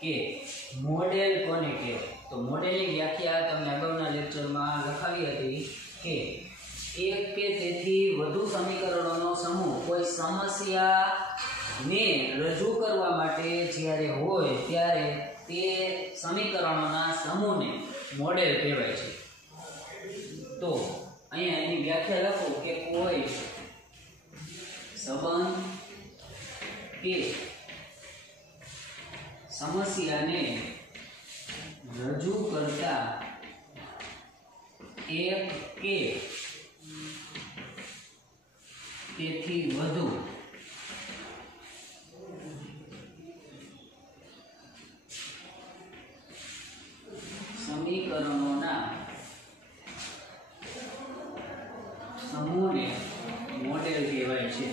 કે મોડેલ કોને કહેવાય? તો મોડેલની વ્યાખ્યા તમે આગળના લેક્ચરમાં લખાવી હતી કે એક કે તેથી વધુ સમીકરણોનો સમૂહ કોઈ સમસ્યાને રજૂ કરવા માટે જ્યારે હોય ત્યારે તે સમીકરણોના સમૂહને મોડેલ કહેવાય છે. તો અહીંયા એની વ્યાખ્યા લખો કે કોઈ સંબંધ કે સમસ્યાને રજૂ કરતા એક કે તેથી વધુ સમીકરણોના સમૂહને મોડેલ કહેવાય છે.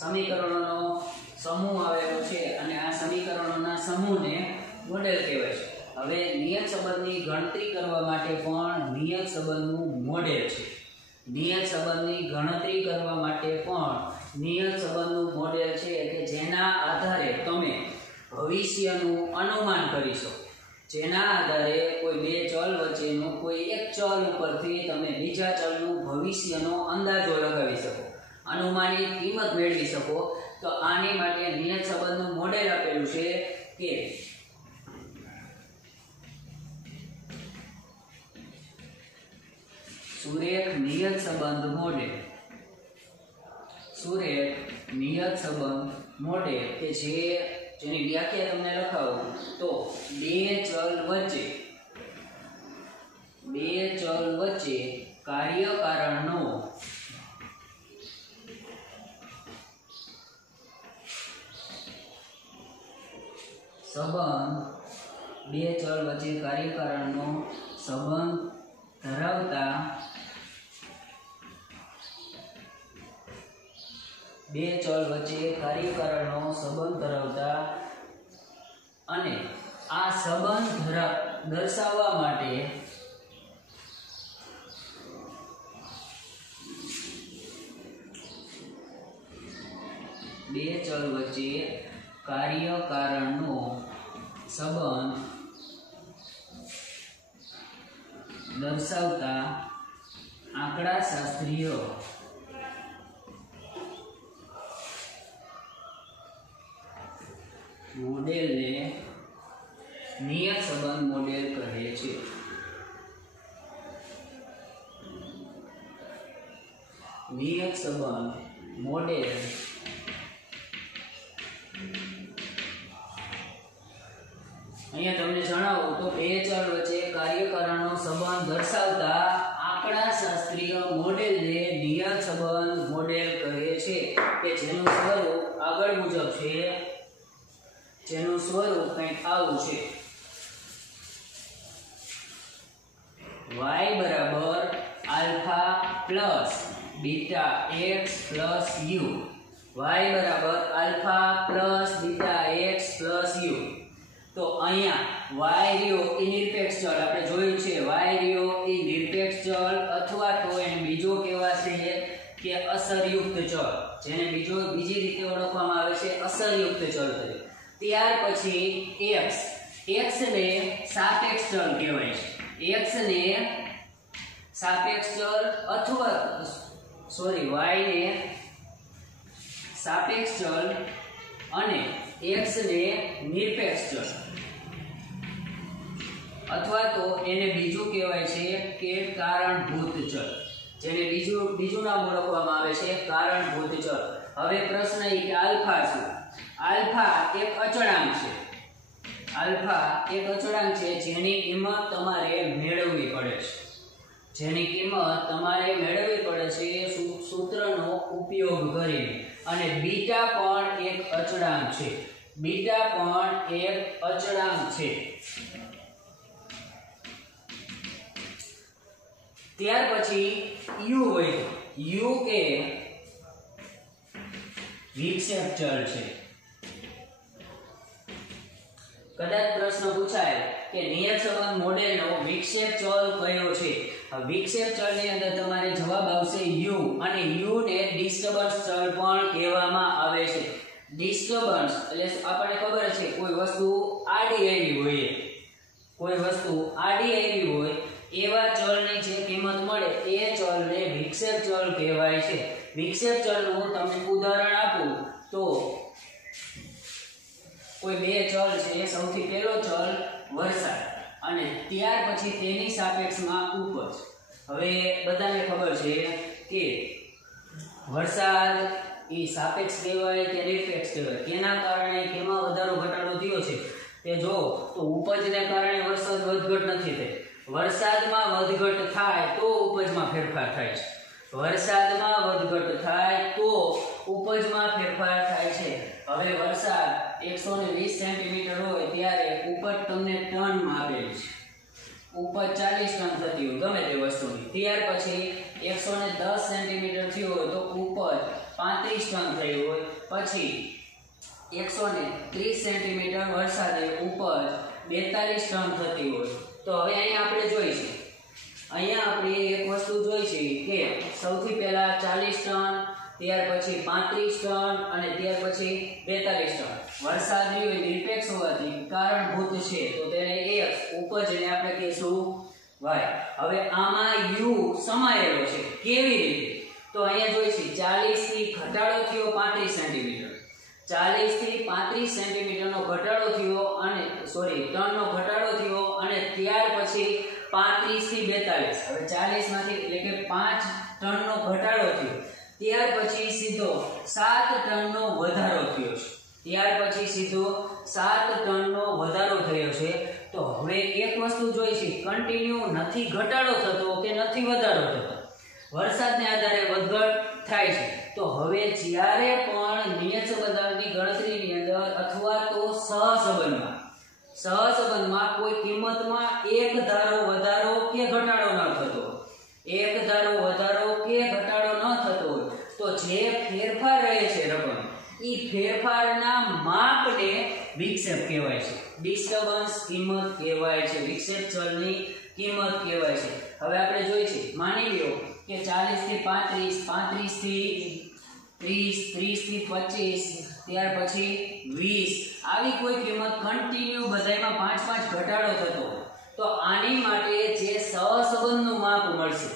સમીકરણોનો સમૂહ આવેલો છે અને આ સમીકરણોના સમૂહને મોડેલ કહેવાય છે. હવે નિયત સંબંધની ગણતરી કરવા માટે પણ નિયત સંબંધનું મોડેલ છે. નિયત સંબંધની ગણતરી કરવા માટે પણ નિયત સંબંધનું મોડેલ છે કે જેના આધારે તમે ભવિષ્યનું અનુમાન કરી શકો. જેના આધારે કોઈ બે ચલ વચ્ચેનું કોઈ એક ચલ ઉપરથી તમે બીજા ચલનું ભવિષ્યનો અંદાજો લગાવી શકો, અનુમાનિત કિંમત મેળવી શકો. તો આની માટે નિયત સંબંધનું મોડેલ આપેલું છે કે સુરેખ નિયત સંબંધ મોડેલ. સુરેખ નિયત સંબંધ મોડેલ કે જેની વ્યાખ્યા તમને લખાવું તો બે ચલ વચ્ચે કાર્યકારણનો સંબંધ બે ચલ વચ્ચે કાર્યકારણનો સંબંધ ધરાવતા બે ચલ વચ્ચે કાર્યકારણનો સંબંધ ધરાવતા અને આ સંબંધ દર્શાવવા માટે બે ચલ વચ્ચે કાર્યકારણનો સંબંધ દર્શાવતા આંકડાશાસ્ત્રીય મોડેલને નિયત સંબંધ મોડેલ કહે છે. નિયત સંબંધ મોડેલ અહીંયા તમને જણાવું તો બે ચલ વચ્ચે કાર્યકારણનો સંબંધ દર્શાવતા આંકડાશાસ્ત્રીય મોડેલને નિયત સંબંધ મોડેલ કહે છે કે જેનું સ્વરૂપ આગળ મુજબ છે. જેનું સ્વરૂપ કંઈક આવું છે: y બરાબર alpha plus beta x plus u. y બરાબર alpha plus beta x plus u. તો અહીંયા y રહ્યો એ નિરપેક્ષ ચલ, આપણે જોયું છે. y રહ્યો એ નિરપેક્ષ ચલ અથવા તો એને બીજો કહેવાશે કે અસરયુક્ત ચલ, જેને બીજી રીતે ઓળખવામાં આવે છે અસરયુક્ત ચલ તરીકે. ત્યાર પછી x ને સાપેક્ષ ચલ કહેવાય છે. x ને સાપેક્ષ ચલ અથવા y ને સાપેક્ષ ચલ અને x ને નિરપેક્ષ ચલ અથવા તો એને બીજું કહેવાય છે કે કારણભૂત ચલ, જેને બીજું નામ ઓળખવામાં આવે છે કારણભૂત ચલ. હવે પ્રશ્ન એ કે આલ્ફા શું? આલ્ફા એક અચળાંક છે. આલ્ફા એક અચળાંક છે જેની કિંમત તમારે મેળવવી પડે છે. જેની કિંમત તમારે મેળવવી પડે છે સૂત્રનો ઉપયોગ કરીને. અને બીટા પણ એક અચળાંક છે. બીટા પણ એક અચળાંક છે. ત્યાર પછી u હોય. u એ વિક્ષેપ ચલ છે. કદાચ પ્રશ્ન પૂછાય કે નિયત સંબંધ મોડેલનો વિક્ષેપ ચલ કયો છે? વિક્ષેપ ચલની અંદર તમારે જવાબ આવશે u, અને u ને ડિસ્ટર્બન્સ ચલ પણ કહેવામાં આવે છે. ડિસ્ટર્બન્સ એટલે આપણને ખબર છે કોઈ વસ્તુ આડી આવી હોય, કોઈ વસ્તુ આડી આવી હોય એવા ચલની જે કિંમત મળે એ ચલને વિક્ષેપ ચલ કહેવાય છે. વિક્ષેપ ચલનું તમને ઉદાહરણ આપું તો કોઈ બે ચલ છે. સૌથી પહેલો ચલ વરસાદ અને ત્યાર પછી તેની સાપેક્ષમાં ઉપજ. હવે બધાને ખબર છે કે વરસાદ એ સાપેક્ષ કહેવાય કે નિરપેક્ષ કહેવાય, કેના કારણે કેમાં વધારો ઘટાડો થયો છે તે જો તો ઉપજને કારણે વરસાદ વધઘટ નથી થઈ. વરસાદમાં વધઘટ થાય તો ઉપજમાં ફેરફાર થાય છે. વરસાદમાં વધઘટ થાય તો ઉપજમાં ફેરફાર થાય છે. હવે વરસાદ 120 સેન્ટીમીટર હોય ત્યારે ઉપજ તમને ટનમાં આપેલી છે. ઉપજ 40 ટન થતી હોય ગમે તે વસ્તુની, ત્યાર પછી 110 સેન્ટીમીટર થયું હોય તો ઉપજ 35 ટન થઈ હોય, પછી 130 સેન્ટીમીટર વરસાદે ઉપજ 42 ટન થતી હોય. તો હવે અહીંયા આપણે જોઈશું, અહીંયા આપણે એક વસ્તુ જોઈશું કે સૌથી પહેલા 40 ટન, ત્યાર પછી 35 ટન અને ત્યાર પછી 42 ટન. વરસાદ નિરપેક્ષ હોવાથી કારણભૂત છે તો તેને x, ઉપજને આપણે કહીશું y. હવે આમાં u સમાયેલો છે. કેવી રીતે? તો અહીંયા જોઈશું 40 થી ઘટાડો થયો 35 સેન્ટીમીટર, 40 થી 35 સેન્ટીમીટરનો ઘટાડો થયો અને ટનનો ઘટાડો થયો અને ત્યાર પછી 35 થી 42. હવે 40 માંથી એટલે કે 5 ટનનો ઘટાડો થયો, ત્યાર પછી સીધો 7 ટનનો વધારો થયો છે. ત્યાર પછી સીધો 7 ટનનો વધારો થયો છે. તો હવે એક વસ્તુ જોઈશું, કન્ટિન્યુ નથી ઘટાડો થતો કે નથી વધારો થતો, વરસાદને આધારે વધઘટ થાય છે. તો હવે જ્યારે પણ નિયત સંબંધની ગણતરીની અંદર અથવા તો સહસંબંધમાં કોઈ કિંમતમાં એક ધારો વધારો કે ઘટાડો ન થતો, એક ધારો વધારો કે ઘટાડો ન થતો હોય તો જે ફેરફાર રહે છે રકમ, એ ફેરફારના માપને વિક્ષેપ કહેવાય છે. ડિસ્ટર્બન્સ કિંમત કહેવાય છે, વિક્ષેપ ચલની કિંમત કહેવાય છે. હવે આપણે જોઈએ છે, માની લો કે 40 થી 35, 35 થી 30, 30 થી 25, ત્યાર પછી 20 આવી કોઈ કિંમત કન્ટિન્યુ બધાયમાં 5-5 ઘટાડો થતો, તો આની માટે જે સહસંબંધનું માપ મળશે,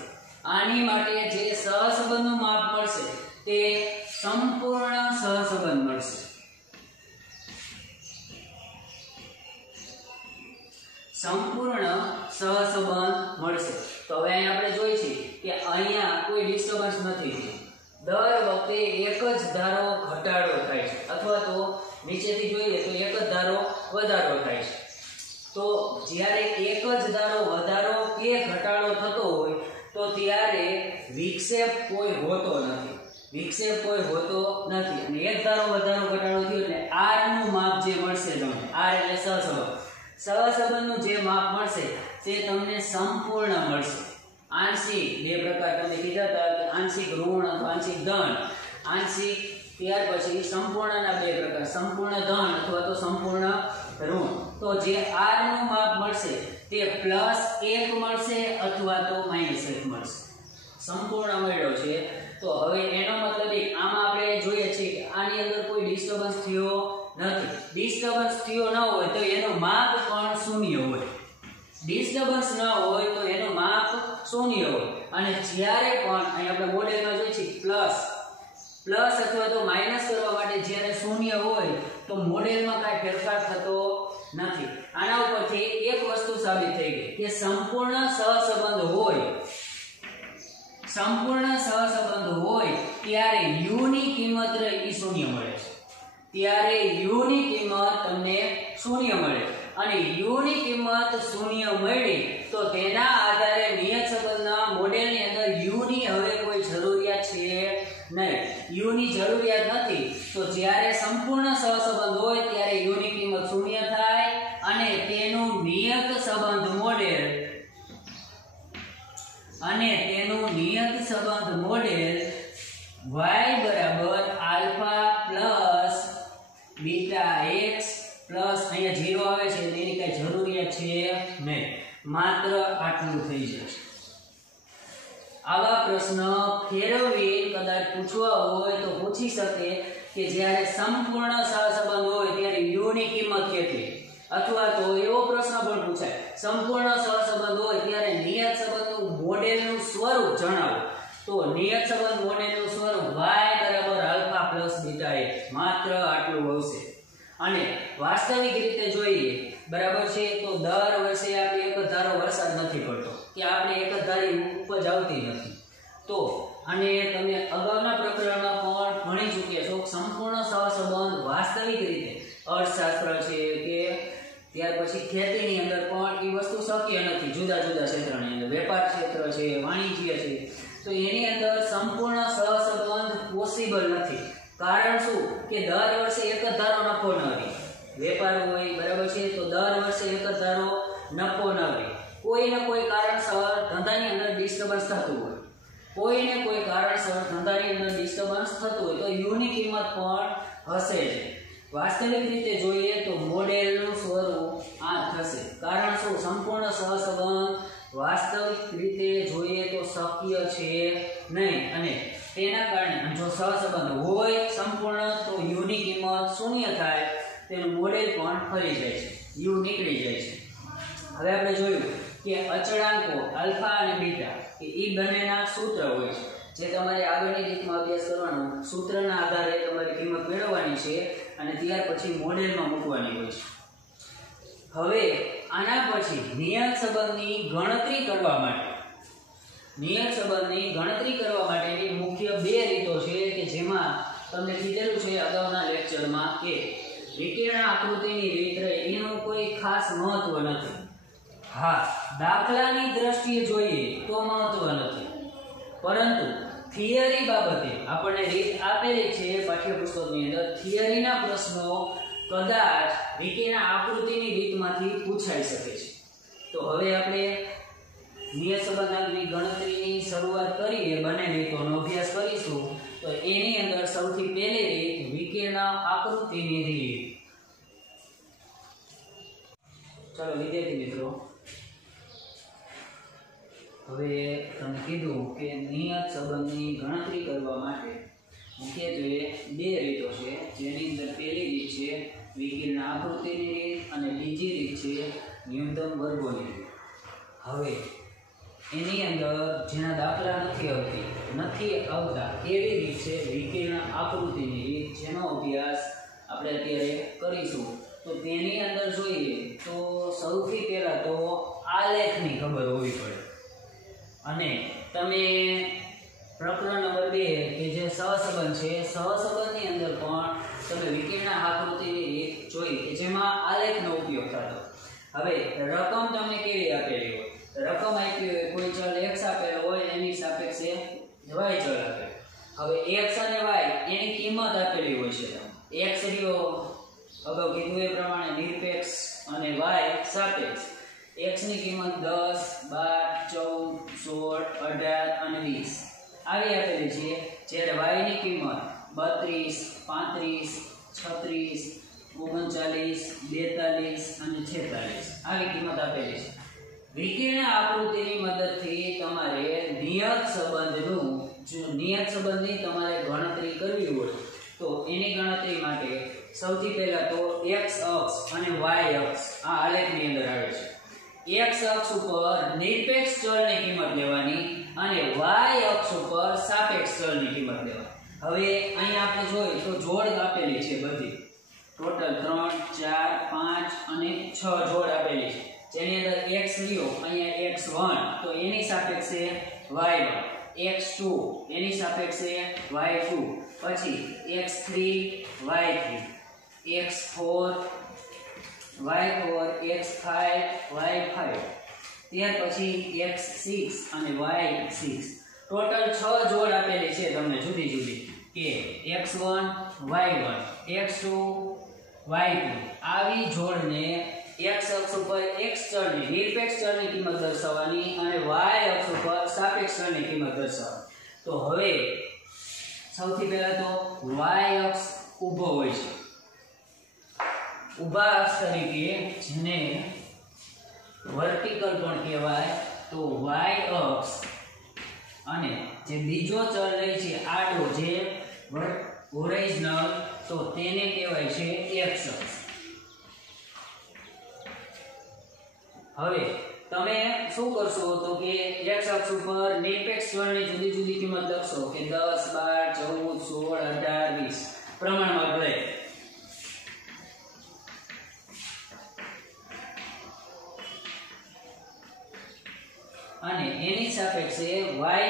આની માટે જે સહસંબંધનું માપ મળશે તે સંપૂર્ણ સહસંબંધ મળશે. સંપૂર્ણ સહસંબંધ મળશે. તો હવે અહીં આપણે જોઈએ છીએ કે અહીંયા કોઈ ડિસ્ટર્બન્સ નથી, દર વખતે એક જ ધારો ઘટાડો થાય છે અથવા તો નીચેથી જોઈએ તો એક જ ધારો વધારો થાય છે. તો જ્યારે એક જ ધારો વધારો કે ઘટાડો થતો હોય તો ત્યારે વિક્ષેપ કોઈ હોતો નથી, વિક્ષેપ કોઈ હોતો નથી. અને એક ધારો વધારો ઘટાડો થયો એટલે r નું માપ જે મળશે તમને, r એટલે સહસંબંધ, સહસંબંધનું જે માપ મળશે તે તમને સંપૂર્ણ મળશે. આંશિક બે પ્રકાર તમને કીધા હતા કે આંશિક ઋણ અથવા આંશિક ધન. આંશિક ત્યાર પછી સંપૂર્ણના બે પ્રકાર, સંપૂર્ણ ધન અથવા તો સંપૂર્ણ ઋણ. તો જે r નું માપ મળશે તે +1 મળશે અથવા તો -1 મળશે. સંપૂર્ણ મળ્યો છે. તો હવે એનો મતલબ આમાં આપણે જોઈએ છીએ કે આની અંદર કોઈ ડિસ્ટર્બન્સ થયો નથી. ડિસ્ટર્બન્સ થયો ન હોય તો એનું માપ પણ શૂન્ય હોય, ડિસ્ટર્બન્સ ન હોય તો એનું માપ શૂન્ય હોય. અને જ્યારે પણ અહીં આપણે મોડેલમાં જોઈએ છીએ પ્લસ અથવા તો માઇનસ કરવા માટે જ્યારે શૂન્ય હોય તો મોડેલમાં કાંઈ ફેરફાર થતો નથી. આના ઉપરથી એક વસ્તુ સાબિત થઈ ગઈ કે સંપૂર્ણ સહસંબંધ હોય, સંપૂર્ણ સહસંબંધ હોય ત્યારે u ની કિંમત એ શૂન્ય મળે છે, ત્યારે u ની કિંમત તમને શૂન્ય મળે. અને u ની કિંમત શૂન્ય મળી તો તેના આધારે નિયત સંબંધના મોડેલની અંદર u ની હવે કોઈ જરૂરિયાત છે નહીં, u ની જરૂરિયાત નથી. તો જ્યારે સંપૂર્ણ સહસંબંધ હોય ત્યારે u ની કિંમત શૂન્ય થાય અને તેનું નિયત સંબંધ મોડેલ y બરાબર alpha plus beta x plus અહીંયા જે 0 આવે છે એની કઈ જરૂરિયાત છે નહીં, માત્ર આટલું થઈ જશે. આવા પ્રશ્ન ફેરવી કદાચ પૂછવા હોય તો પૂછી શકે કે જ્યારે સંપૂર્ણ સહસંબંધ હોય ત્યારે u ની કિંમત કેટલી, અથવા તો એવો પ્રશ્ન પણ પૂછાય સંપૂર્ણ સહસંબંધ હોય ત્યારે નિયત સંબંધનું મોડેલનું સ્વરૂપ જણાવો. તો નિયત સંબંધ મોડેલનું સ્વરૂપ y = alpha plus beta x, માત્ર આટલું આવશે. અને વાસ્તવિક રીતે જોઈએ બરાબર છે તો દર વર્ષે આપણે એક જ ધારો વરસાદ નથી પડતો કે આપણે એક જ ધારી ઉપજ આવતી નથી. તો અને તમે અગાઉના પ્રકરણમાં પણ ભણી ચૂક્યા છો સંપૂર્ણ સહસંબંધ વાસ્તવિક રીતે અર્થશાસ્ત્ર છે કે ત્યાર પછી ખેતીની અંદર પણ એ વસ્તુ શક્ય નથી. જુદા જુદા ક્ષેત્રની અંદર વેપાર ક્ષેત્ર છે, વાણિજ્ય છે, તો એની અંદર સંપૂર્ણ સહસંબંધ પોસિબલ નથી. કારણ શું કે દર વર્ષે એક જ ધારો નફો ન રહે. વેપાર હોય બરાબર છે તો દર વર્ષે એક જ ધારો નફો ન રહે. કોઈ ને કોઈ કારણસર ધંધાની અંદર ડિસ્ટર્બન્સ થતું હોય, કોઈને કોઈ કારણસર ધંધાની અંદર ડિસ્ટર્બન્સ થતું હોય તો યુ ની કિંમત પણ હશે જ. વાસ્તવિક રીતે જોઈએ તો મોડેલનું સ્વરૂપ આ થશે. કારણ શું સંપૂર્ણ સહસંબંધ વાસ્તવિક રીતે જોઈએ તો શક્ય છે નહીં, અને તેના કારણે જો સહસંબંધ હોય સંપૂર્ણ તો u ની કિંમત શૂન્ય થાય, તેનું મોડેલ પણ ફરી જાય છે, u નીકળી જાય છે. હવે આપણે જોયું કે અચળાંકો આલ્ફા અને બીટા કે એ બંનેના સૂત્ર હોય છે, જે તમારે આગળની રીતમાં અભ્યાસ કરવાનો. સૂત્રના આધારે તમારી કિંમત મેળવવાની છે અને ત્યાર પછી મોડેલમાં મૂકવાની હોય છે. હવે આના પછી નિયત સંબંધની ગણતરી કરવા માટેની મુખ્ય બે રીતો છે કે જેમાં તમને કીધેલું છે અગાઉના લેક્ચરમાં કે વિકર્ણ આકૃતિની રીત એનું કોઈ ખાસ મહત્વ નથી. હા, દાખલાની દ્રષ્ટિએ જોઈએ તો મહત્વ નથી, પરંતુ થિયરી બાબતે આપણને રીત આપેલી છે પાઠ્યપુસ્તકની અંદર. થિયરીના પ્રશ્નો કદાચ વિકર્ણ આકૃતિની રીતમાંથી પૂછાઈ શકે છે. તો હવે આપણે નિયત સંબંધની ગણતરીની શરૂઆત કરીએ, બંને રીતોનો અભ્યાસ કરીશું. તો એની અંદર સૌથી પહેલી રીત વિકર્ણ આકૃતિની રીત. ચાલો વિદ્યાર્થી મિત્રો, હવે તમે કીધું કે નિયત સંબંધની ગણતરી કરવા માટે મુખ્યત્વે બે રીતો છે, જેની અંદર પહેલી રીત છે વિકર્ણ આકૃતિની રીત અને બીજી રીત છે ન્યૂનતમ વર્ગોની રીત. હવે એની અંદર જેના દાખલા નથી આવતા એવી રીત છે વિકર્ણ આકૃતિની રીત, જેનો અભ્યાસ આપણે અત્યારે કરીશું. તો તેની અંદર જોઈએ તો સૌથી પહેલા તો આલેખની ખબર હોવી પડે. અને તમે પ્રકરણ નંબર 2 કે જે સહસંબંધ છે, સહસંબંધની અંદર પણ તમે વિકર્ણ આકૃતિની રીત જોઈ કે જેમાં આલેખનો ઉપયોગ થતો. હવે રકમ તમને કેવી આપેલી હોય, રકમ આપી હોય, કોઈ ચલ x આપેલો હોય એની સાપેક્ષે y ચલ આપેલો. હવે x અને y એની કિંમત આપેલી હોય છે. x રહ્યો અગાઉ કીધું એ પ્રમાણે નિરપેક્ષ અને y સાપેક્ષ. x ની કિંમત 10, 12, 14, 18 અને 20 આવી આપેલી છે, જ્યારે y ની કિંમત 32, 35, 36, 39, 42 અને 46 આવી કિંમત આપેલી છે. વિકર્ણ આકૃતિની મદદથી તમારે નિયત સંબંધની તમારે ગણતરી કરવી હોય તો એની ગણતરી માટે સૌથી પહેલા તો x અક્ષ અને y અક્ષ આ આલેખની અંદર આવે છે. x અક્ષ ઉપર નિરપેક્ષ ચલની કિંમત લેવાની અને y અક્ષ ઉપર સાપેક્ષ ચલની કિંમત લેવાની. હવે અહીં આપણે જોઈએ તો જોડ આપેલી છે બધી, ટોટલ 3, 4, 5 અને 6 જોડ આપેલી છે, જેની અંદર x લ્યો અહીંયા x1 તો એની સાપેક્ષે y1, x2 એની સાપેક્ષે y2, પછી x3 y3, x4 y4, x5 y5, ત્યાર પછી x6 અને y6. ટોટલ 6 જોડ આપેલી છે તમને જુદી જુદી કે x1 y1, x2 y2. આવી જોડને x અક્ષ ઉપર x ચલની નિરપેક્ષ ચલની કિંમત દર્શાવવાની અને y અક્ષ ઉપર સાપેક્ષ ચલની કિંમત દર્શાવવાની. તો હવે સૌથી પહેલા તો y અક્ષ ઊભો હોય છે, ઊભા અક્ષ તરીકે જેને વર્ટિકલ પણ કહેવાય તો y અક્ષ અને જે બીજો ચલ લે છે આડો જે હોરિઝોનલ તો તેને કહેવાય છે x અક્ષ. હવે તમે શું કરશો તો કે x અક્ષ ઉપર નિરપેક્ષ ચલની જુદી જુદી કિંમત લખશો કે 10 12 14 16 18 20 પ્રમાણમાં ગણે. અને એની સાપેક્ષે y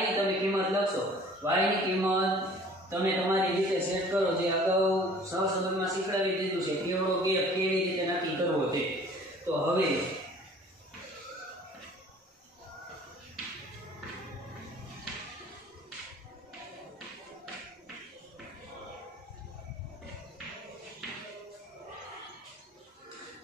ની તમે કિંમત લખશો. y ની કિંમત તમે તમારી રીતે સેટ કરો જે અગાઉ સહસંબંધમાં શીખવાડી દીધું છે કેવડો ગેપ કેવી રીતે નક્કી કરવો તે. તો હવે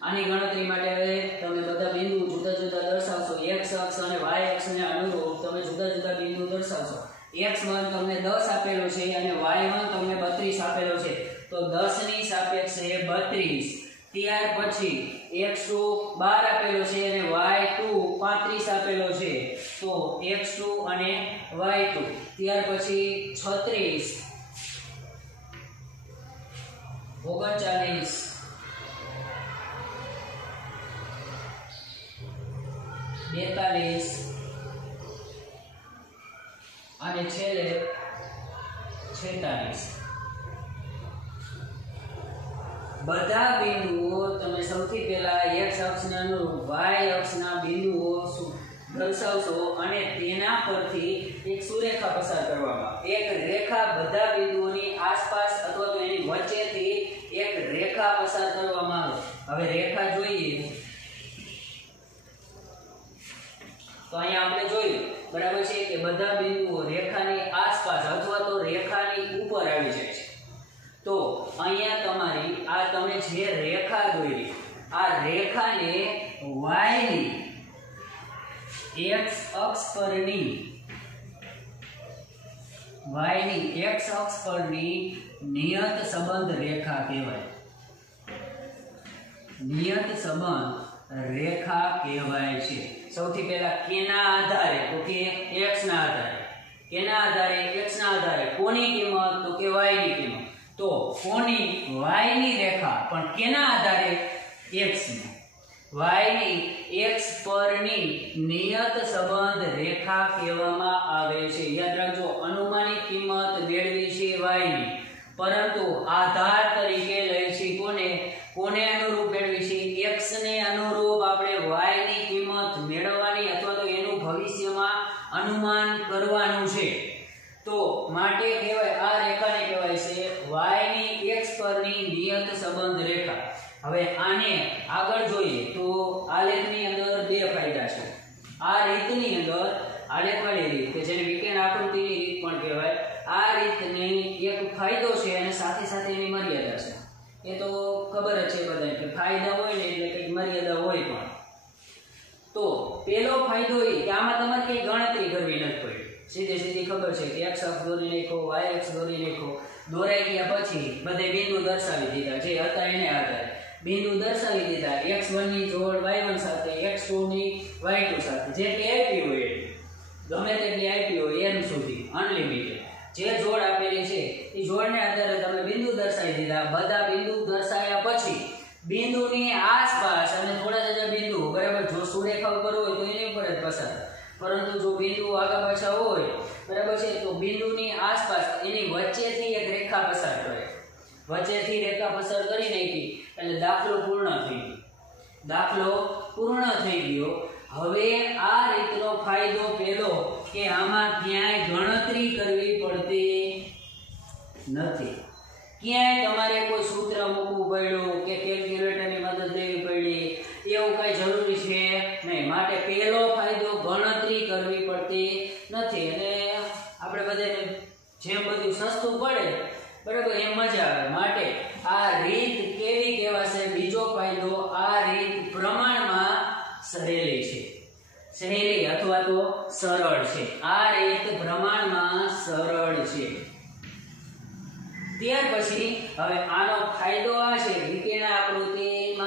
આની ગણતરી માટે હવે તમે બધા બિંદુ જુદા જુદા દર્શાવશો. x અક્ષ અને y અક્ષને અનુરૂપ તમે જુદા જુદા બિંદુ દર્શાવશો. x1 તમને 10 આપેલો છે અને y1 તમને 32 આપેલો છે તો 10 ની સાપેક્ષે 32. ત્યાર પછી x2 12 આપેલો છે અને y2 35 આપેલો છે તો x2 અને y2. ત્યાર પછી 36 39 42 અને છેલ્લે 46. બધા બિંદુઓ તમે સૌથી પહેલા x અક્ષને અનુરૂપ y અક્ષના બિંદુઓ દર્શાવશો અને તેના પરથી એક સુરેખા પસાર કરવામાં. એક રેખા બધા બિંદુઓની આસપાસ અથવા તો એની વચ્ચેથી એક રેખા પસાર કરવામાં આવે. હવે રેખા જોઈએ તો અહીંયા આપણે જોયું બરાબર છે કે બધા બિંદુઓ રેખાની આસપાસ અથવા તો રેખાની ઉપર આવી જાય છે. તો અહીંયા તમારી આ તમે જે રેખા દોરી આ રેખાને y ની x અક્ષ પરની નિયત સંબંધ રેખા કહેવાય. નિયત સંબંધ રેખા કહેવાય છે. સૌથી પહેલા કેના આધારે તો કે x ના આધારે. કેના આધારે? x ના આધારે. કોની કિંમત તો કે y ની કિંમત. તો કોની? y ની રેખા પણ કેના આધારે? x ની. y ની x પરની નિયત સંબંધ રેખા કહેવામાં આવે છે. યાદ રાખજો અનુમાનિત કિંમત મેળવી છે y ની પરંતુ આધાર તરીકે લઈ છે કોને અનુરૂપ મેળવી છે? x ને અનુરૂપ આપણે y ની કિંમત મેળવવાની અથવા તો એનું ભવિષ્યમાં અનુમાન કરવાનું છે. તો માટે કહેવાય આ રેખાને કહેવાય છે y ની x પરની નિયત સંબંધ રેખા. હવે આને આગળ જોઈએ તો આલેખની અંદર બે ફાયદા છે. આ રીતની અંદર આલેખવાળી રીત કે જેને વિકર્ણ આકૃતિની રીત પણ કહેવાય. આ રીતની એક ફાયદો છે અને સાથે સાથે એની મર્યાદા છે. એ તો ખબર જ છે બધાને કે ફાયદા હોય ને એટલે કંઈક મર્યાદા હોય પણ. તો પહેલો ફાયદો એ કે આમાં તમારે કઈ ગણતરી કરવી નથી પડી. સીધી ખબર છે કે x અક્ષ દોરી નાખો, y અક્ષ દોરી નાખો. દોરાઈ ગયા પછી બધે બિંદુ દર્શાવી દીધા જે હતા એને આધારે બિંદુ દર્શાવી દીધા. x1 ની જોડ y1 સાથે, x2 ની y2 સાથે. જેટલી આપી હોય ગમે તેટલી આપી હોય n સુધી અનલિમિટેડ જે જોડ આપેલી છે એ જોડને આધારે તમે બિંદુ દર્શાવી દીધા. બધા બિંદુ દર્શાવ્યા પછી બિંદુની આસપાસ અને થોડા જુદા બિંદુ બરાબર જો સુરેખા ઉપર હોય તો એની ઉપર જ પસાર. પરંતુ જો બિંદુ આગા પાછા હોય બરાબર છે તો બિંદુની આસપાસ એની વચ્ચેથી એક રેખા પસાર કરે. વચ્ચેથી રેખા પસાર કરી નાખી એટલે દાખલો પૂર્ણ થઈ ગયો. દાખલો પૂર્ણ થઈ ગયો. હવે આ રીતનો ફાયદો પહેલો કે આમાં ક્યાંય ગણતરી કરવી પડતી નથી. ક્યાંય તમારે કોઈ સૂત્ર મૂકવું પડ્યું કે કેલ્ક્યુલેટરની મદદ લેવી પડી એવું કઈ જરૂરી છે નહીં. માટે પહેલો ફાયદો ગણતરી કરવી પડતી નથી અને આપણે બધાને જેમ બધું સસ્તું પડે બરાબર એમ મજા આવે. માટે આ રીત કેવી કહેવાશે? બીજો ફાયદો આ રીત પ્રમાણમાં સહેલી છે. સહેલી અથવા તો સરળ છે. આ રીત પ્રમાણમાં સરળ છે. ત્યાર પછી હવે આનો ફાયદો આ છે વિકર્ણ આકૃતિમાં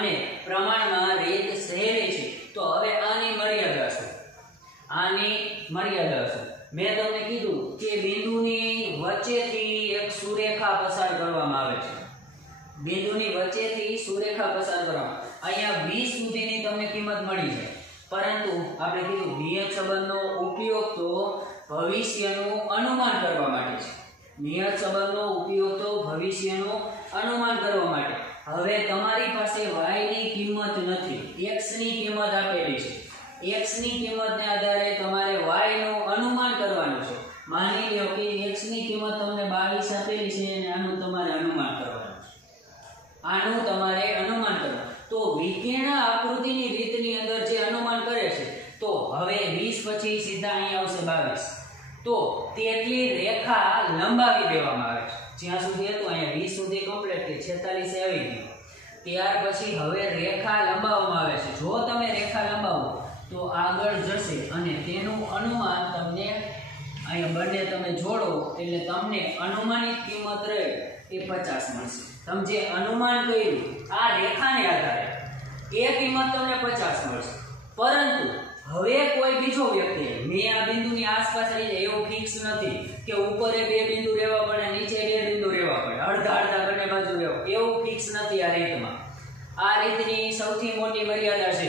અને પ્રમાણમાં રીત સહેલી છે. તો હવે આની મર્યાદા શું? આની મર્યાદા શું? મેં તમને કીધું કે બિંદુની વચ્ચેથી એક સુરેખા પસાર કરવામાં આવે છે. બિંદુની વચ્ચેથી સુરેખા પસાર કરવામાં. અહીંયા 20 સુધીની તમને કિંમત મળી જાય, પરંતુ આપણે કીધું નિયત સંબંધનો ઉપયોગ તો ભવિષ્યનું અનુમાન કરવા માટે છે. નિયત સંબંધનો ઉપયોગ તો ભવિષ્યનું અનુમાન કરવા માટે. હવે તમારી પાસે y ની કિંમત નથી, x ની કિંમત આપેલી છે. x ની કિંમતને આધારે તમારે y નું અનુમાન કરવાનું છે. માની લો કે x ની કિંમત તમને 22 આપેલી છે અને આનું તમારે અનુમાન કરવાનું છે. આનું તમારે અનુમાન કરવાનું. તો વિકર્ણ આકૃતિની રીતની અંદર જે અનુમાન કરે છે, તો હવે 20 પછી સીધા અહીં આવશે 22. તો તેટલી રેખા લંબાવી દેવામાં આવે છે. જ્યાં સુધી હતું અહીંયા 20 સુધી કમ્પ્લીટ કે 46 આવી ગયું. ત્યાર પછી હવે રેખા લંબાવવામાં આવે છે. જો તમે રેખા લંબાવો તો આગળ જશે અને તેનું અનુમાન તમને અહીંયા બંને તમે જોડો એટલે તમને અનુમાનિત કિંમત રહે એ 50 મળશે. તમે જે અનુમાન કર્યું આ રેખાને આધારે એ કિંમત તમને 50 મળશે. પરંતુ હવે કોઈ બીજો વ્યક્તિ મેં આ બિંદુની આસપાસ રહી જાય એવું ફિક્સ નથી કે ઉપરે 2 બિંદુ રહેવા પડે, નીચે 2 બિંદુ રહેવા પડે, અડધા અડધા બંને બાજુ રહેવા, એવું ફિક્સ નથી આ રીતમાં. આ રીતની સૌથી મોટી મર્યાદા છે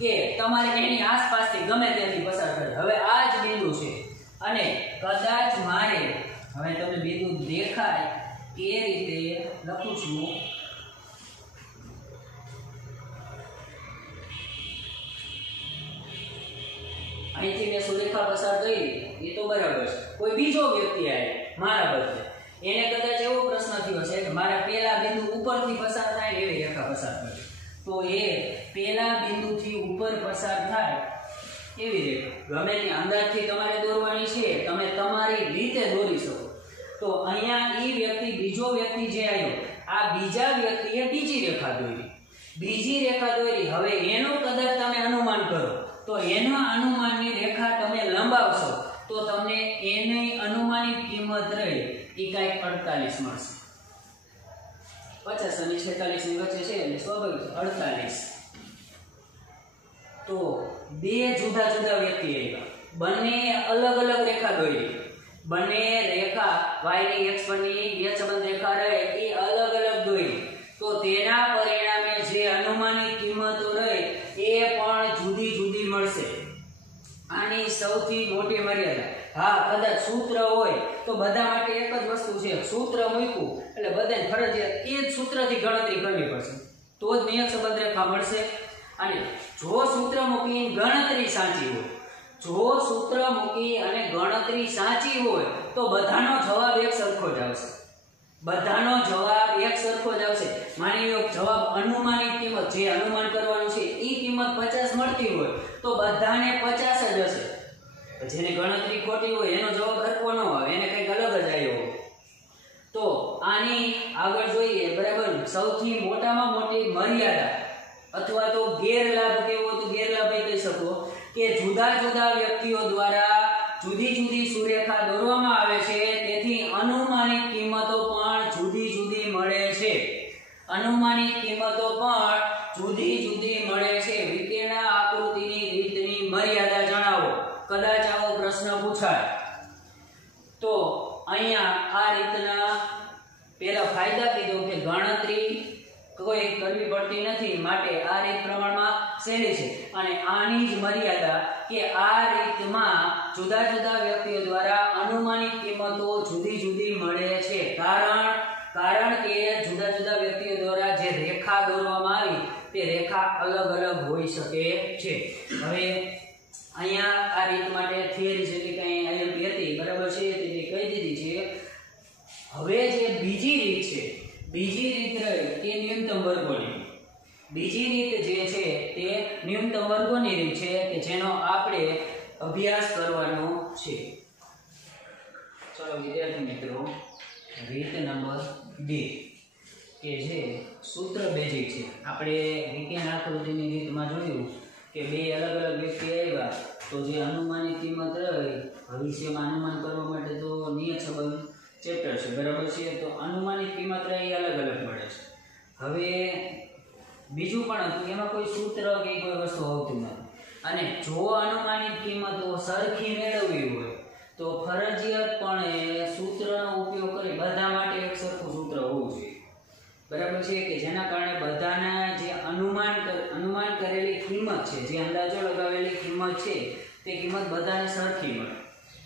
કે તમારે એની આસપાસથી ગમે ત્યાંથી પસાર કરે. હવે આ જ બિંદુ છે અને કદાચ મારે હવે તમને બિંદુ દેખાય એ રીતે લખું છું. અહીંથી મેં સુરેખા પસાર કરી એ તો બરાબર છે. કોઈ બીજો વ્યક્તિ આવે મારા બદલે, એને કદાચ એવો પ્રશ્ન થયો છે કે મારા પેલા બિંદુ ઉપરથી પસાર થાય એવી રેખા પસાર કરે, તો એ પેલા બિંદુથી ઉપર પસાર થાય એવી રેખા ગમે તે અંદાજથી તમારે દોરવાની છે, તમે તમારી રીતે દોરી શકો. તો અહીંયા એ વ્યક્તિ બીજો વ્યક્તિ જે આવ્યો, આ બીજા વ્યક્તિએ બીજી રેખા દોરી, બીજી રેખા દોરી. હવે એનું કદાચ તમે અનુમાન કરો તો એના અનુમાનની રેખા તમે લંબાવશો તો તમને એની અનુમાનિત કિંમત રહે એ કંઈક 48 મળશે. 50 અને 46 ની વચ્ચે છે એટલે સ્વાભાવિક 48. તો બે જુદા જુદા વ્યક્તિ આવ્યા, બંને અલગ અલગ રેખા દોરી, બંને રેખા y ની x પરની નિયત સંબંધ રેખા રહે એ અલગ અલગ દોરી. તો તેના પરિણામે જે અનુમાનિત કિંમતો રહે એ પણ જુદી જુદી મળશે. આની સૌથી મોટી મર્યાદા. હા, કદાચ સૂત્ર હોય તો બધા માટે એક જ વસ્તુ છે, સૂત્ર મૂક્યું એટલે બધાને ફરજિયાત એ જ સૂત્રથી ગણતરી કરવી પડશે તો જ નિયત સંબંધ રેખા મળશે. અને જો સૂત્ર મૂકી ગણતરી સાચી હોય, જો સૂત્ર મૂકી અને ગણતરી સાચી હોય તો બધાનો જવાબ એક સરખો જ આવશે. બધાનો જવાબ એક સરખો જ આવશે. માની લો જવાબ અનુમાનિત કિંમત જે અનુમાન કરવાનું છે એ કિંમત 50 મળતી હોય તો બધાને 50 જ હશે. જેની ગણતરી ખોટી હોય એનો જવાબ સરખો ન આવે, એને કંઈક અલગ જ આવ્યો હોય. તો આની આગળ જોઈએ, બરાબર. સૌથી મોટામાં મોટી મર્યાદા અથવા તો ગેરલાભ કેવો તો ગેરલાભ એ કહી શકો કે જુદા જુદા વ્યક્તિઓ દ્વારા જુદી જુદી સુરેખા દોરવામાં આવે છે, તેથી અનુમાનિત કિંમતો પણ જુદી જુદી મળે છે. અનુમાનિત કિંમતો પણ જુદી જુદી મળે છે. વિકર્ણ આકૃતિની રીતની મર્યાદા જણાવો. કદાચ આવો પ્રશ્ન પૂછાય તો અહીંયા આ રીતના પેલા ફાયદા કીધો કે ગણતરી કોઈ કરવી પડતી નથી, માટે આ રીત પ્રમાણમાં સહેલી છે. અને આની જ મર્યાદા કે આ રીતમાં જુદા જુદા વ્યક્તિઓ દ્વારા અનુમાનિત કિંમતો જુદી જુદી મળે છે. કારણ કે જુદા જુદા વ્યક્તિઓ દ્વારા જે રેખા દોરવામાં આવી તે રેખા અલગ અલગ હોઈ શકે છે. હવે અહીંયા આ રીત માટે થિયરી છે કે કઈ IMP હતી, બરાબર છે, તે કહી દીધી છે. હવે જે બીજી રીત છે, બીજી રીત રહી તે ન્યૂનતમ વર્ગોની. બીજી રીત જે છે તે ન્યૂનતમ વર્ગોની રીત છે કે જેનો આપણે અભ્યાસ કરવાનો છે. ચલો વિદ્યાર્થી મિત્રો, રીત નંબર 2 કે જે સૂત્ર બેઝિક છે. આપણે વિકર્ણ આકૃતિની રીતમાં જોયું કે બે અલગ અલગ વ્યક્તિ આવ્યા તો જે અનુમાનિત કિંમત રહી, ભવિષ્યમાં અનુમાન કરવા માટે તો નિયત સંબંધ ચેપ્ટર છે, બરાબર છે. તો અનુમાનિત કિંમત રહી અલગ અલગ મળે છે. હવે બીજું પણ હતું, એમાં કોઈ સૂત્ર કે કોઈ વસ્તુ આવતું નથી. અને જો અનુમાનિત કિંમતો સરખી મેળવવી હોય તો ફરજિયાતપણે સૂત્રનો ઉપયોગ કરી બધા માટે એક સરખું સૂત્ર હોવું જોઈએ. બરાબર છે, કે જેના કારણે બધાના જે અનુમાન કરેલી કિંમત છે, જે અંદાજો લગાવેલી કિંમત છે, તે કિંમત બધાને સરખી મળે.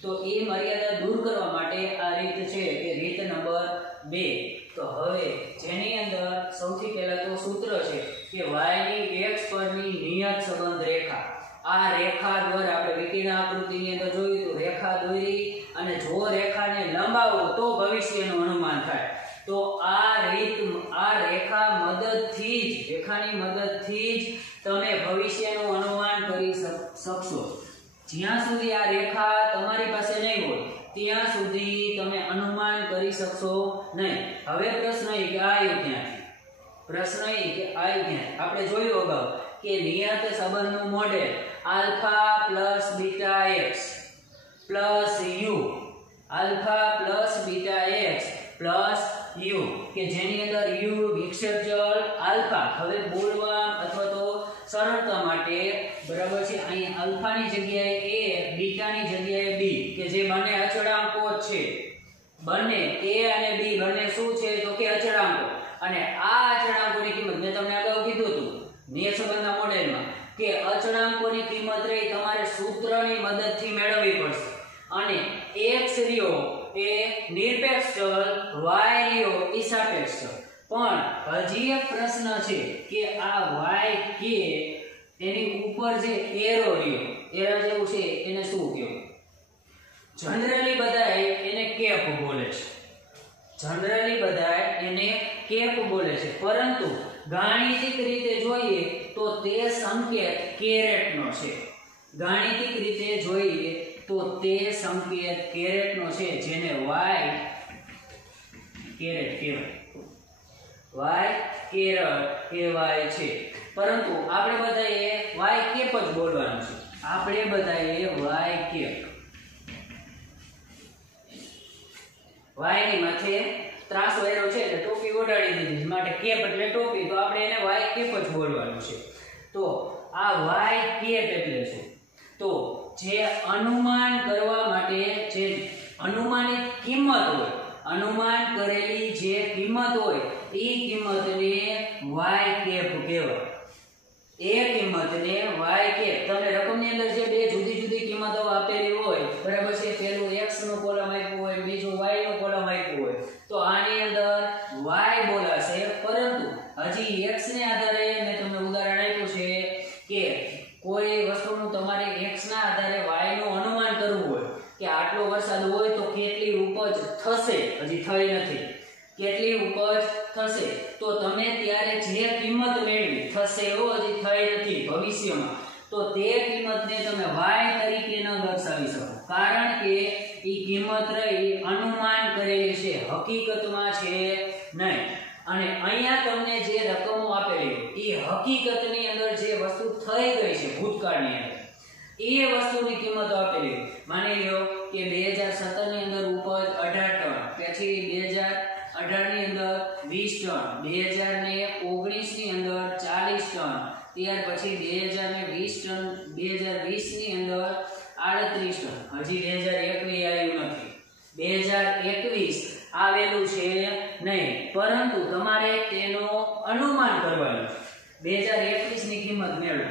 તો એ મર્યાદા દૂર કરવા માટે આ રીત છે કે રીત નંબર 2. તો હવે જેની અંદર સૌથી પહેલા તો સૂત્ર છે કે y ની x પરની નિયત સંબંધ રેખા. આ રેખા દ્વારા આપણે વિકર્ણ આકૃતિની અંદર જોયું તો રેખા દોરી અને જો રેખાને લંબાવો તો ભવિષ્યનું અનુમાન થાય. તો આ રેખાની મદદથી જ તમે ભવિષ્યનું અનુમાન કરી શકશો. જ્યાં સુધી આ રેખા તમારી પાસે નહીં હોય ત્યાં સુધી તમે અનુમાન કરી શકશો નહીં. હવે પ્રશ્ન એ કે આવ્યું ક્યાંથી? આપણે જોયું અગાઉ કે નિયત સંબંધનું model alpha plus beta X plus U, alpha plus beta X plus U, કે જેની અંદર યુ વિક્ષેપ ચલ આલ્ફા. હવે બોલવા અથવા તો સરળતા માટે બરાબર છે, અહીં આલ્ફાની જગ્યાએ a, બીટાની જગ્યાએ b, કે જે બંને અચળાંકો છે. બંને a અને b બંને શું છે તો કે અચળાંકો. અને આ અચળાંકોની કિંમત મેં તમને અગાઉ કીધું હતું નિયત સંબંધના મોડેલમાં કે અચળાંકોની કિંમત રહી તમારે સૂત્રની મદદથી મેળવવી પડશે. અને x રહ્યો એ નિરપેક્ષ ચલ, y રહ્યો એ સાપેક્ષ ચલ. પણ હજી એક પ્રશ્ન છે કે આ y કે એની ઉપર જે એરો રહ્યો, એરો જેવું છે એને શું કહેવાય? જનરલી બધાય એને કેપ બોલે છે. પરંતુ ગાણિતિક રીતે જોઈએ તો તે સંકેત કેરેટનો છે. જેને y કેરેટ કહેવાય છે. પરંતુ આપણે બધાએ y કેપ જ બોલવાનું છે. y ની માથે ત્રાસો એરો છે એટલે ટોપી ઓઢાડી દીધી, માટે કેપ એટલે ટોપી, તો આપણે એને y કેપ જ બોલવાનું છે. તો આ y કેપ એટલે શું? તો જે અનુમાન કરવા માટે જે અનુમાનિત કિંમત હોય, અનુમાન કરેલી જે કિંમત હોય એ કિંમતને y કેપ કહેવાય. એ કિંમતને y કેપ. તમને રકમની અંદર જે બે જુદી જુદી કિંમતો આપેલી હોય, બરાબર છે, પેલું x નું કોલમ આપ્યું હોય, બીજું y નું કોલમ આપ્યું હોય, તો આની અંદર y બોલાશે. પરંતુ હજી x ને આધારે મેં તમને ઉદાહરણ આપ્યું છે કે કોઈ વસ્તુનું તમારે x ના આધારે y નું અનુમાન કરવું હોય કે આટલો વરસાદ હોય તો કેટલી ઉપજ થશે, હજી થઈ નથી, કેટલી ઉપજ થશે, તો તમે ત્યારે જે કિંમત મેળવી થશે એવો હજી થઈ નથી ભવિષ્યમાં, તો તે કિંમતને તમે y તરીકે ન દર્શાવી શકો, કારણ કે એ કિંમત રહી અનુમાન કરેલી છે, હકીકતમાં છે નહીં. અને અહીંયા તમને જે રકમો આપેલી એ હકીકતની અંદર જે વસ્તુ થઈ ગઈ છે ભૂતકાળની અંદર, એ વસ્તુની કિંમતો આપેલી. માની લો કે 2017 ની અંદર ઉપજ 18 ટન, પછી 2018 ની અંદર 20 ટન, 2019 ની અંદર 40 ટન, ત્યાર પછી 2020 ની અંદર 38 ટન. હજી 2021 આવ્યું નથી, 2021 આવેલું છે નહીં, પરંતુ તમારે તેનો અનુમાન કરવાનું છે. 2021 ની કિંમત મેળવો,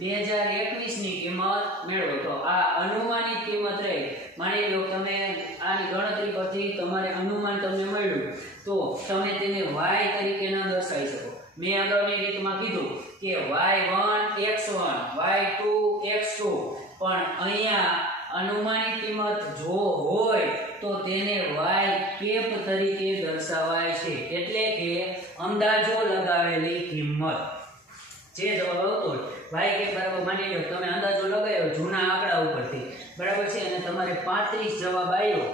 2021 ની કિંમત મેળવો. તો આ અનુમાનિત કિંમત રહી. માની લો તમે આની ગણતરી પરથી તમારે અનુમાન તમને મળ્યું, તો તમે તેને y તરીકે ન દર્શાવી શકો. મેં અગાઉની રીતમાં કીધું કે y1 x1 y2 x2, પણ અહીંયા અનુમાનિત કિંમત જો હોય તો તેને y કેપ તરીકે દર્શાવાય છે. એટલે કે અંદાજો લગાવેલી કિંમત. જે જવાબ આવતો હોય y કેપ બરાબર, માની લો તમે અંદાજો લગાવ્યો જૂના આંકડા ઉપરથી, બરાબર છે, અને તમારે 35 જવાબ આવ્યો,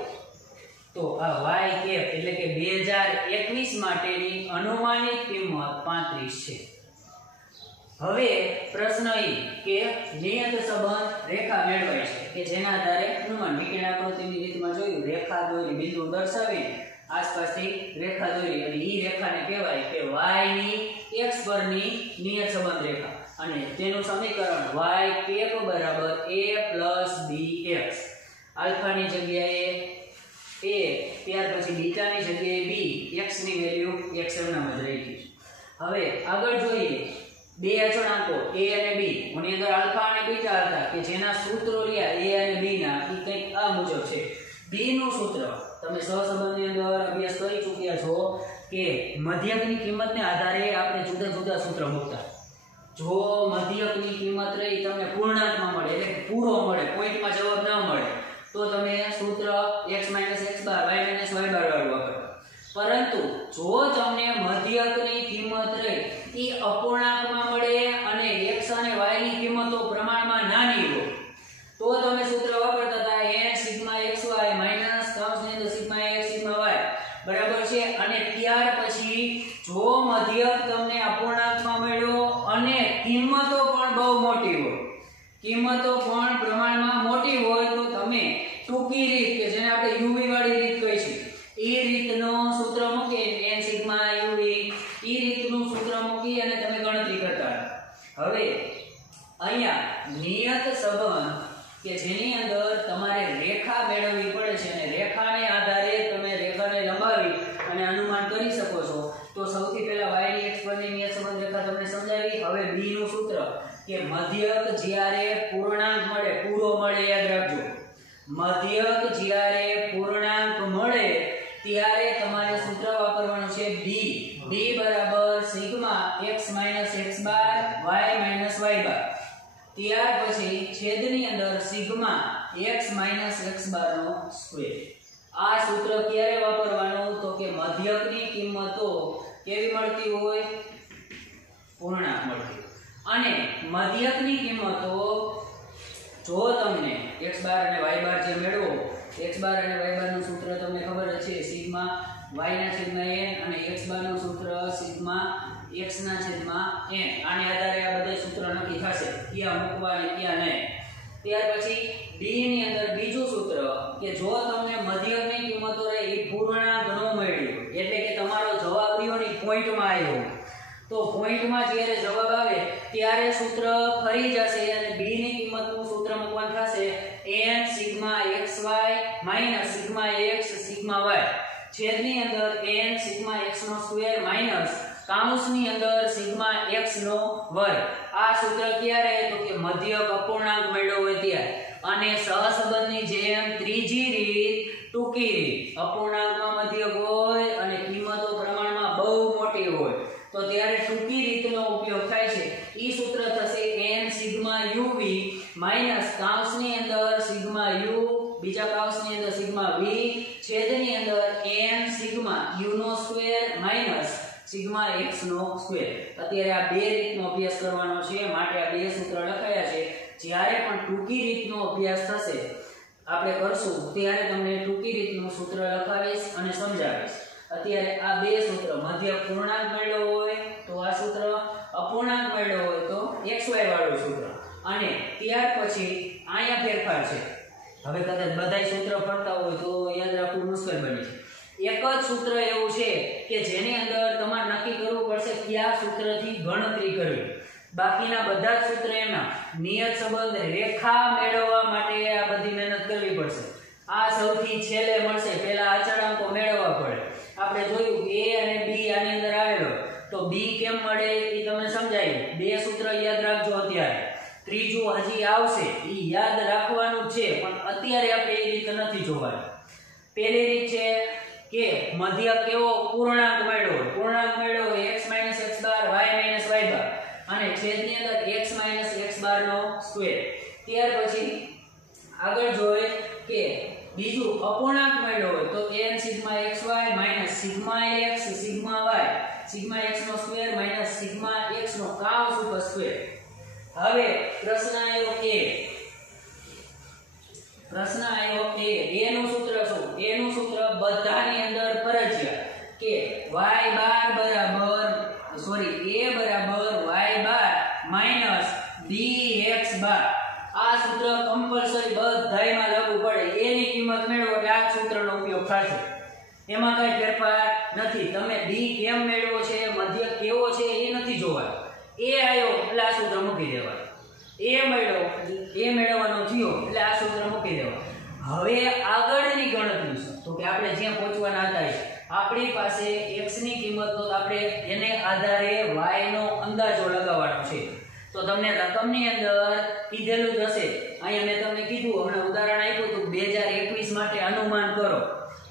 તો આ y કેપ એટલે કે 2021 માટેની અનુમાનિત કિંમત 35 છે. હવે પ્રશ્ન એ કે નિયત સંબંધ રેખા મેળવાય છે કે જેના આધારે અનુમાન. વિકર્ણ આકૃતિની રીતમાં જોયું, રેખા દોરી, બિંદુ દર્શાવીને આસપાસથી રેખા દોરી, અને એ રેખાને કહેવાય કે y ની x ઉપરની નિયત સંબંધ રેખા અને તેનું સમીકરણ y કેપ બરાબર a + bx આલ્ફા ની જગ્યાએ a ત્યાર પછી બીટા ની જગ્યાએ b x ની વેલ્યુ x નામ જ રહી ગઈ. હવે આગળ જોઈએ બે અચળાંકો a અને b ની અંદર આલ્ફા અને બીટા હતા કે જેના સૂત્રો રહ્યા a અને b ના એ કંઈક આ મુજબ છે. b નું સૂત્ર તમે સહસંબંધની અંદર અભ્યાસ કરી ચૂક્યા છો કે મધ્યકની કિંમતને આધારે આપણે જુદા જુદા સૂત્ર મૂકતા. જો મધ્યકની કિંમત રહી તમને પૂર્ણાંકમાં મળે એટલે પૂરો મળે, પોઈન્ટમાં જવાબ ન મળે તો તમે સૂત્ર x - x બાર y - y બાર વાળું વાપરો. પરંતુ જો તમને મધ્યકની કિંમત રહી એ અપૂર્ણાંકમાં મળે અને x અને y ની કિંમતો પ્રમાણમાં નાની હોય તો તમે સૂત્ર વાપરતા હતા n સિગ્મા xy માઈનસ કૌંસની અંદર સિગ્મા x સિગ્મા y બરાબર છે. અને ત્યાર પછી જો મધ્યક તમને અપૂર્ણાંકમાં મળ્યો અને કિંમતો પણ બહુ મોટી હોય, કિંમતો પણ પ્રમાણમાં મોટી હોય તો તમે ટૂંકી રીત કે જેને આપણે યુવી વાળી રીત કહીશું એ રીતનો સૂત્ર મૂકી n સિગ્મા યુવી એ રીતનું સૂત્ર મૂકી અને તમે ગણતરી કરતા. હવે અહીંયા નિયત સંબંધ કે જેની અંદર તમારે રેખા મેળવવી પડે છે અને રેખાને આધારે તમે રેખાને લંબાવી અને અનુમાન કરી શકો છો. તો સૌથી પહેલા y ની x પરની નિયત સંબંધ રેખા તમને સમજાવી. હવે b નું સૂત્ર કે મધ્યક જ્યારે પૂર્ણાંક મળે, પૂરો મળે યાદ રાખજો, મધ્યક જ્યારે પૂર્ણાંક મળે ત્યારે તમારે સૂત્ર વાપરવાનું છે b બરાબર સિગ્મા x - x બાર y - y બાર ત્યાર પછી છેદની અંદર સિગ્મા x - x બાર નો સ્ક્વેર. આ સૂત્ર ક્યારે વાપરવાનું તો કે મધ્યકની કિંમતો કેવી મળતી હોય, પૂર્ણાંક મળતી. અને મધ્યકની કિંમતો જો તમને x બાર અને y બાર જે મેળવો, x બાર અને y બાર નું સૂત્ર તમને ખબર જ છે સિગ્મા y ના છેદમાં n અને x બાર નું સૂત્ર સિગ્મા x ના છેદમાં n. આને આધારે આ બધા સૂત્ર નક્કી થશે ક્યાં મૂકવા અને ક્યાં નહીં. ત્યાર પછી b ની અંદર બીજું સૂત્ર કે જો તમને મધ્યકની કિંમતો રહે એ પૂર્ણાંક ન મળી એટલે કે તમારો જવાબ રહ્યો ની પોઈન્ટમાં આવ્યો તો પોઈન્ટમાં જ્યારે જવાબ આવે ત્યારે સૂત્ર ફરી જશે અને b ની કિંમતનું સૂત્ર મૂકવાનું થશે n sigma xy minus sigma x sigma y છેદની અંદર n સિગ્મા x નો સ્ક્વેર માઈનસ કૌંસની અંદર સિગ્મા x નો વર્ગ. આ સૂત્ર ક્યારે તો કે મધ્યક અપૂર્ણાંક મળ્યો હોય ત્યારે. અને સહસંબંધની જેમ ત્રીજી રીત ટૂંકી રીત, અપૂર્ણાંકમાં મધ્યક હોય અને કિંમતો પ્રમાણમાં બહુ મોટી હોય તો ત્યારે ટૂંકી રીતનો ઉપયોગ થાય છે. ઈ સૂત્ર થશે n સિગ્મા uv માઈનસ કૌંસની અંદર સિગ્મા u બીજા કૌંસની અંદર સિગ્મા v છેદની અંદર n સિગ્મા u નો સ્ક્વેર માઈનસ સિગ્મા x નો સ્ક્વેર. અત્યારે આ બે રીતનો અભ્યાસ કરવાનો છે માટે આ બે સૂત્ર લખાયા છે. જ્યારે પણ ટૂંકી રીતનો અભ્યાસ થશે આપણે કરશું ત્યારે તમને ટૂંકી રીતનું સૂત્ર લખાવીશ અને સમજાવીશ. અત્યારે આ બે સૂત્ર મધ્યક પૂર્ણાંક મળ્યો હોય તો આ સૂત્ર, અપૂર્ણાંક મળ્યો હોય તો xy વાળું સૂત્ર. અને ત્યાર પછી અહીંયા ફેરફાર છે. હવે કદાચ બધાય સૂત્ર ફરતા હોય તો યાદ રાખવું મુશ્કેલ બને છે. એક જ સૂત્ર એવું છે કે જેની અંદર તમારે નક્કી કરવું પડશે કયા સૂત્રથી ગણતરી કરવી. બાકીના બધા જ સૂત્ર એના નિયત સંબંધ રેખા મેળવવા માટે આ બધી મહેનત કરવી પડશે. આ સૌથી છેલ્લે મળશે, પહેલા અચળાંકો મેળવવા પડે. આપણે જોયું a અને b આની અંદર આવેલો તો b કેમ મળે એ તમને સમજાયું. બે સૂત્ર યાદ રાખજો. અત્યારે ત્રીજું હજી આવશે એ યાદ રાખવાનું છે પણ અત્યારે આપણે એ રીતે નથી જોવાનું. પહેલી રીત છે કે મધ્યક કેવો પૂર્ણાંક મળ્યો, પૂર્ણાંક મળ્યો x - x બાર y - y બાર અને છેદની અંદર x - x બાર નો સ્ક્વેર. ત્યાર પછી આગળ જોઈએ કે બીજું અપૂર્ણાંક મળ્યો હોય તો n sigma xy minus sigma x sigma y sigma x નો સ્ક્વેર માઈનસ સિગ્મા x નો કૌંસ ઉપર સ્ક્વેર. હવે પ્રશ્ન આવ્યો a નું સૂત્ર શું? a નું સૂત્ર બધાની અંદર ફરજિયાત કે a બરાબર y બાર માઈનસ bx બાર. આ સૂત્ર કમ્પલસરી બધાયમાં લાગુ પડે. a ની કિંમત મેળવો એટલે આ સૂત્રનો ઉપયોગ થશે. એમાં કઈ ફેરફાર નથી. તમે b કેમ મેળવો છે, મધ્યક કેવો છે એ નથી જોવાય. એ આવ્યો એટલે આ સૂત્ર મૂકી દેવાય. એ મેળવવાનો થયો એટલે આ સૂત્ર મૂકી દેવાય. હવે આગળની ગણતરી છે તો કે આપણે જ્યાં પહોંચવાના હતા આપણી પાસે x ની કિંમતનો આપણે એને આધારે y નો અંદાજો લગાવવાનો છે. તો તમને રકમની અંદર કીધેલું જ હશે. અહીંયા મેં તમને કીધું, હમણાં ઉદાહરણ આપ્યું હતું 2021 માટે અનુમાન કરો.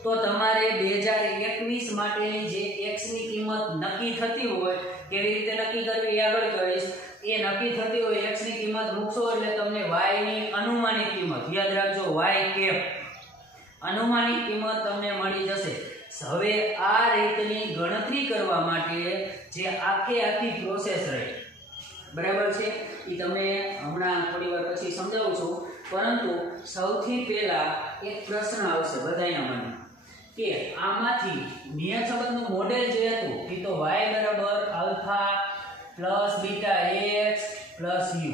તો તમારે 2021 માટેની જે x ની કિંમત નક્કી થતી હોય, કેવી રીતે નક્કી કરવી એ આગળ કહીશ. એ નક્કી થતી હોય x ની કિંમત મૂકશો એટલે તમને y ની અનુમાનિત કિંમત, યાદ રાખજો y કેપ, અનુમાનિત કિંમત તમને મળી જશે. હવે આ રીતની ગણતરી કરવા માટે જે આખી પ્રોસેસ રહી, બરાબર છે, એ તમને હમણાં થોડી વાર પછી સમજાવું છું. પરંતુ સૌથી પહેલા એક પ્રશ્ન આવશે બધાના મનમાં કે આમાંથી નિયત સંબંધનું મોડેલ જે હતું એ તો y બરાબર alpha plus beta x plus u,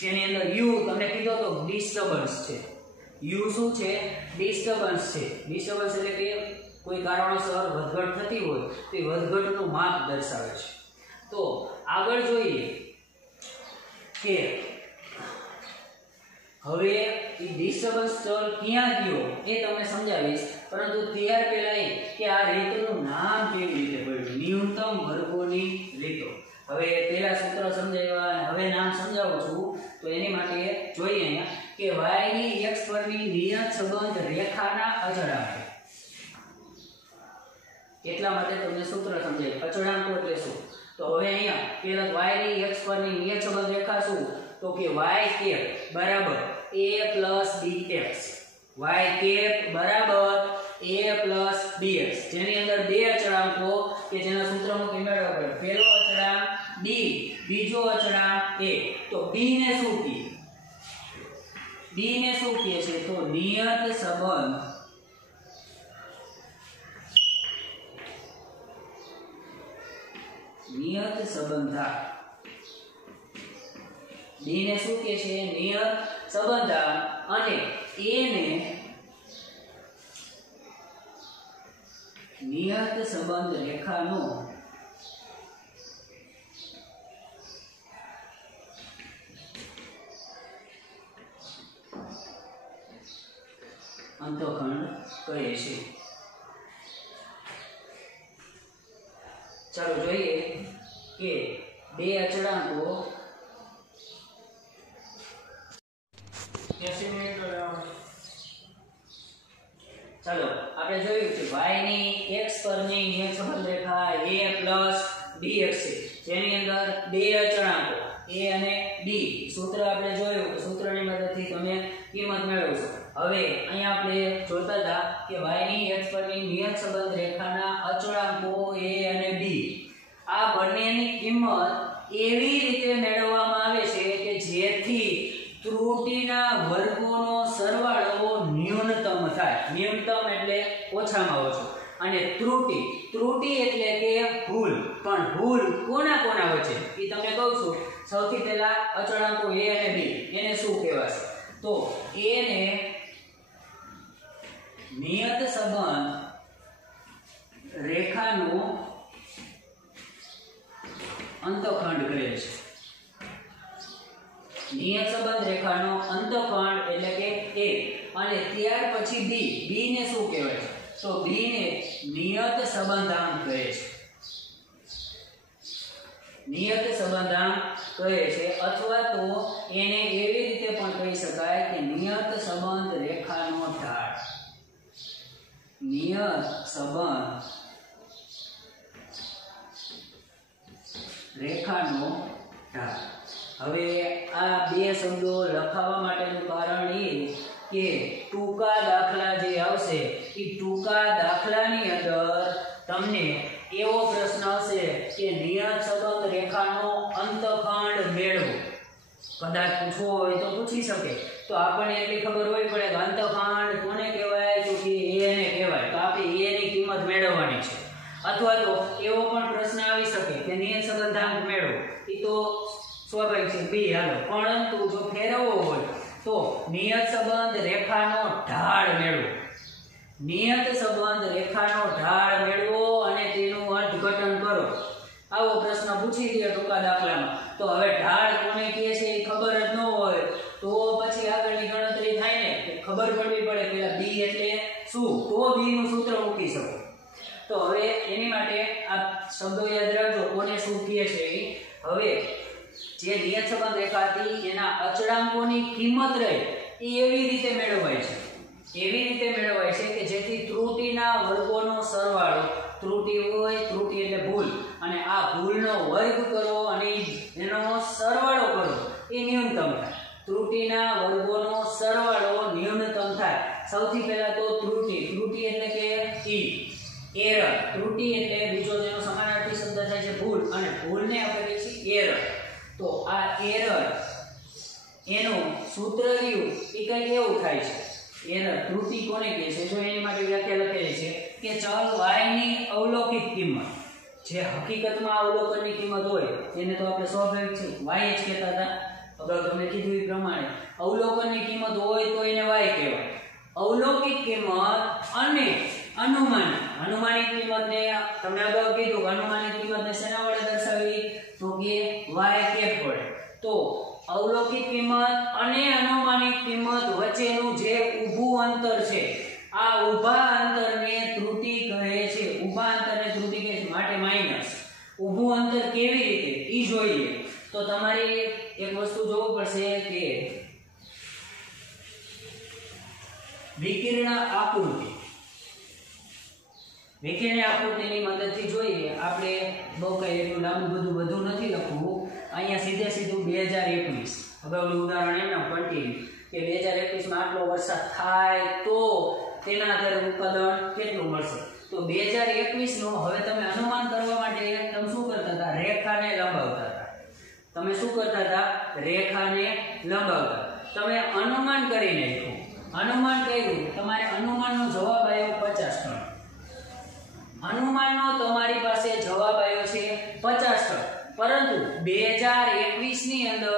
જેની અંદર u તમને કીધો તો ડિસ્ટર્બન્સ છે. u શું છે? ડિસ્ટર્બન્સ છે. ડિસ્ટર્બન્સ એટલે કે કોઈ કારણોસર વધઘટ થતી હોય તો એ વધઘટનું માપ દર્શાવે છે. તો આગળ જોઈએ કે હવે એ ડિસ્ટર્બન્સ ચલ ક્યાં ગયો એ તમને સમજાવીશ, પરંતુ ત્યાર પહેલા એ કે આ રીતનું નામ કેવી રીતે પડ્યું, ન્યૂનતમ વર્ગોની રીતો. હવે પહેલા સૂત્ર સમજાવ્યા અને હવે નામ સમજાવું છું. તો એની માટે જોઈએ અહીંયા કે y ની x પરની નિયત સંબંધ રેખાના અચળાંક. એટલા માટે તમને સૂત્ર સમજાય. અચળાંકો એટલે શું? તો હવે અહીંયા પહેલા y ની x પરની નિયત સંબંધ રેખા શું? તો કે y કેપ બરાબર a bx, y કેપ બરાબર a bx, જેની અંદર બે અચળાંકો કે જેના સૂત્ર મૂકી મેળવવા પડે. પહેલો અચળાંક b, બીજો અચળાંક a. તો b ને શું કહે? b ને શું કહે છે? તો નિયત સંબંધ, નિયત સંબંધાંક. b ને શું કહે છે? નિયત સંબંધાંક. અને a ને નિયત સંબંધ રેખાનો અંતઃખંડ કહે છે. ચાલો જોઈએ કે બે અચળાંકો ચાલો આપણે જોયું કે y ની x પરની નિયત સંબંધ રેખા a bx છે, જેની અંદર બે અચળાંકો a અને b. સૂત્ર આપણે જોયું કે સૂત્રની મદદથી તમે કિંમત મેળવશો. હવે અહીંયા આપણે જોતા હતા કે y ની x પરની નિયત સંબંધ રેખાના અચળાંકો a અને b, આ બંનેની કિંમત એવી રીતે મેળવવામાં આવે છે કે જેથી ત્રુટીના વર્ગોનો સરવાળો ન્યૂનતમ થાય. ન્યૂનતમ એટલે ઓછામાં ઓછો, અને ત્રુટી એટલે કે ભૂલ. પણ ભૂલ કોના કોના વચ્ચે એ તમને કહું છું. સૌથી પહેલા અચળાંકો a અને b, એને શું કહેવાશે? તો a ને નિયત સંબંધ રેખાનો અંતઃખંડ કહે છે. નિયત સંબંધ રેખાનો અંતઃખંડ એટલે કે a. અને ત્યાર પછી b ને શું કહેવાય છે? તો b ને નિયત સંબંધાંક કહે છે. નિયત સંબંધાંક કહે છે, અથવા તો એને એવી રીતે પણ કહી શકાય કે નિયત સંબંધ રેખાનો ઢાળ. નિયત સંબંધ રેખાનો ઢાળ. હવે આ બે શબ્દો લખાવવા માટેનું કારણ એ કે ટૂંકા દાખલા જે આવશે એ ટૂંકા દાખલાની અંદર તમને એવો પ્રશ્ન હશે કે નિયત સંબંધ રેખાનો અંતઃખંડ મેળવો. કદાચ પૂછવો હોય તો પૂછી શકે. તો આપણને એટલી ખબર હોવી પડે કે અંતઃખંડ કોને કહેવાય? તો કે a ને કહેવાય. તો આપણે a ની કિંમત મેળવવાની છે. અથવા તો એવો પણ પ્રશ્ન આવી શકે કે નિયત સંબંધાંક મેળવો. એ તો સ્વાભાવિક છે b. હાલો, પરંતુ જો ફેરવવો હોય તો નિયત સંબંધ રેખાનો ઢાળ મેળવો. નિયત સંબંધ રેખાનો ઢાળ મેળવો અને તેનું અર્થઘટન કરો. આવો પ્રશ્ન પૂછી દે ટૂંકા દાખલામાં તો હવે ઢાળ કોને કહે છે એ ખબર જ ન હોય તો પછી આગળની ગણતરી થાય ને ખબર પડવી પડે પેલા b એટલે શું તો b નું સૂત્ર મૂકી શકો તો હવે એની માટે આ શબ્દો યાદ રાખજો કોને શું કહે છે હવે જે નિયત સંબંધ રેખા હતી એના અચળાંકોની કિંમત રહે એ એવી રીતે મેળવાય છે કે જેથી ત્રુટિના વર્ગોનો સરવાળો ત્રુટિ હોય ત્રુટિ એટલે ભૂલ અને આ ભૂલનો વર્ગ કરો અને એનો સરવાળો કરો એ ન્યૂનતમ થાય ત્રુટિના વર્ગોનો સરવાળો ન્યૂનતમ થાય સૌથી પહેલા તો ત્રુટિ એટલે કે એરર ત્રુટિ એટલે બીજો જેનો સમાનાર્થી શબ્દ થાય છે ભૂલ અને ભૂલને આપણે કહીએ છીએ એરર તો આ એરર એનું સૂત્ર રહ્યું એ કઈ એવું થાય છે એરર ત્રુટિ કોને કહે છે જો એની માટે વ્યાખ્યા લખેલી છે કે ચલ y ની અવલોકિત કિંમત જે હકીકતમાં અવલોકનની કિંમત હોય એને તો આપણે સ્વાભાવિક છે y જ કહેતા હતા અગાઉ તમને કીધું એ પ્રમાણે અવલોકનની કિંમત હોય તો એને y કહેવાય અવલોકિત કિંમત અને અનુમાનિત કિંમતને તમને અગાઉ કીધું અનુમાનિત કિંમતને શેના વડે દર્શાવી તો કે y કેપ વડે તો અવલોકિત કિંમત અને અનુમાનિત કિંમત વચ્ચેનું જે ઊભું અંતર છે આ ઊભા અંતરને ત્રુટિ કહે છે ઊભા અંતરને ત્રુટિ કહે છે માટે માઈનસ ઊભું અંતર કેવી રીતે ઈ જોઈએ તો તમારે એક વસ્તુ જોવું પડશે કે વિકિરણ આકૃતિની મદદથી જોઈએ આપણે બહુ કઈ એટલું લાંબુ બધું નથી લખવું અહીંયા સીધું 2021 અગાઉનું ઉદાહરણ એમના કન્ટિન્યુ કે 2021 માં આટલો વરસાદ થાય તો તેના આધારે ઉત્પાદન કેટલું મળશે તો 2021 નું હવે તમે અનુમાન કરવા માટે તમે શું કરતા હતા રેખાને લંબાવતા તમે અનુમાન કરી નાખ્યું અનુમાન કર્યું તમારે અનુમાનનો જવાબ આવ્યો 50 ટન અનુમાનનો તમારી પાસે જવાબ આવ્યો છે 50 ટન પરંતુ 2021 ની અંદર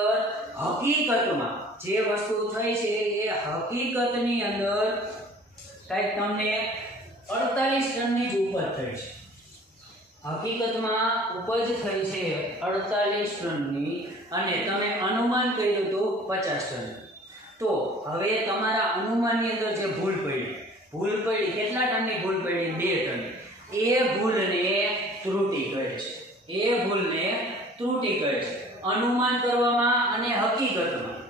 હકીકતમાં જે વસ્તુ થઈ છે એ હકીકતની અંદર કંઈક તમને 48 ટનની જ ઉપજ થઈ છે હકીકતમાં ઉપજ થઈ છે 48 ટનની અને તમે અનુમાન કર્યું તો 50 ટન તો હવે તમારા અનુમાનની અંદર જે ભૂલ પડી કેટલા ટનની ભૂલ પડી 2 ટન એ ભૂલને ત્રુટિ કહે છે અનુમાન કરવામાં અને હકીકતમાં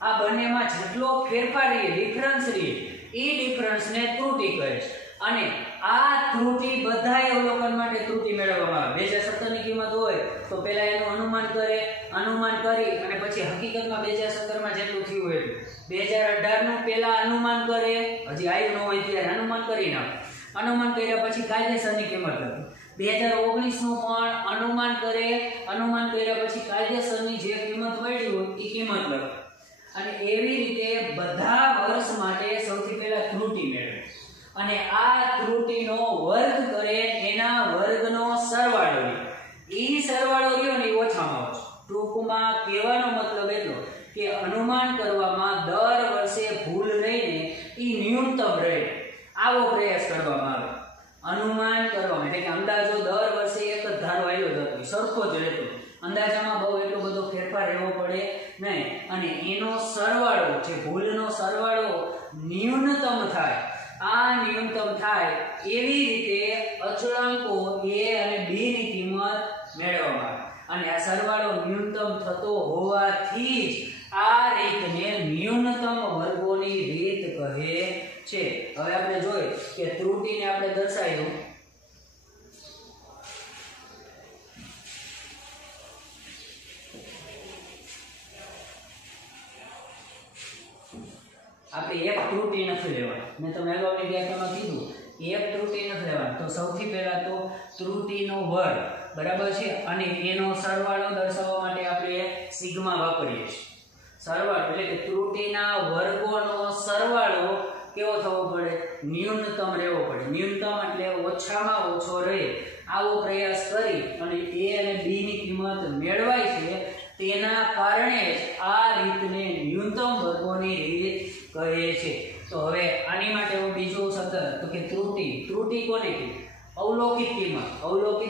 આ બંનેમાં જેટલો ફેરફાર રહે ડિફરન્સ રહે એ ડિફરન્સને ત્રુટિ કહે છે અને આ ત્રુટિ બધા અવલોકન માટે ત્રુટિ મેળવવામાં આવે 2017 ની કિંમત હોય તો પહેલા એનું અનુમાન કરી અને પછી હકીકતમાં 2017 માં જેટલું થયું હોય 2018 નું પહેલા અનુમાન કરે હજી આવ્યું ન હોય ત્યારે અનુમાન કરી નાખે અનુમાન કર્યા પછી કાયદેસરની કિંમત લખે 2019 નું પણ અનુમાન કર્યા પછી કાયદેસરની જે કિંમત મળી હોય એ કિંમત લખે અને એવી રીતે બધા વર્ષ માટે સૌથી પહેલા ત્રુટિ મેળવે અને આ ત્રુટિનો વર્ગ કરે એના વર્ગનો સરવાળો લે ઈ સરવાળો રહ્યો ને ઓછામાં ઓછો ટૂંકમાં કહેવાનો મતલબ એટલો કે અનુમાન કરવામાં દર વર્ષે ભૂલ રહીને ઈ ન્યૂનતમ રહે આવો પ્રયાસ કરવામાં આવે અનુમાન કરવામાં એટલે કે અંદાજો દર વર્ષે એક જ ધારો આવ્યો હતો સરખો જ રહેતો અંદાજામાં બહુ એટલો બધો ફેરફાર રહેવો પડે નહીં અને એનો સરવાળો જે ભૂલનો સરવાળો ન્યૂનતમ થાય આ ન્યૂનતમ થાય એવી રીતે અચળાંકો a અને b ની કિંમત મેળવવામાં આવે અને આ સરવાળો ન્યૂનતમ થતો હોવાથી જ આ રીતને ન્યૂનતમ વર્ગોની રીત કહે છે હવે આપણે જોઈએ કે ત્રુટિને આપણે દર્શાવ્યું આપણે એક ત્રુટિ નથી લેવાની મેં તમને અગાઉની વ્યાખ્યામાં કીધું એક ત્રુટિ નથી લેવાની તો સૌથી પહેલા તો ત્રુટિનો વર્ગ બરાબર છે અને એનો સરવાળો દર્શાવવા માટે આપણે સિગ્મા વાપરીએ છીએ સરવાળો એટલે કે ત્રુટિના વર્ગોનો સરવાળો કેવો થવો પડે ન્યૂનતમ રહેવો પડે ન્યૂનતમ એટલે ઓછામાં ઓછો રહે આવો પ્રયાસ કરી અને a અને b ની કિંમત મેળવાય છે તેના કારણે આ રીતને ન્યૂનતમ વર્ગોની રીત કહે છે તો હવે આની માટે હું બીજો શબ્દ તો કે ત્રુટિ કોને કહે અવલોકિત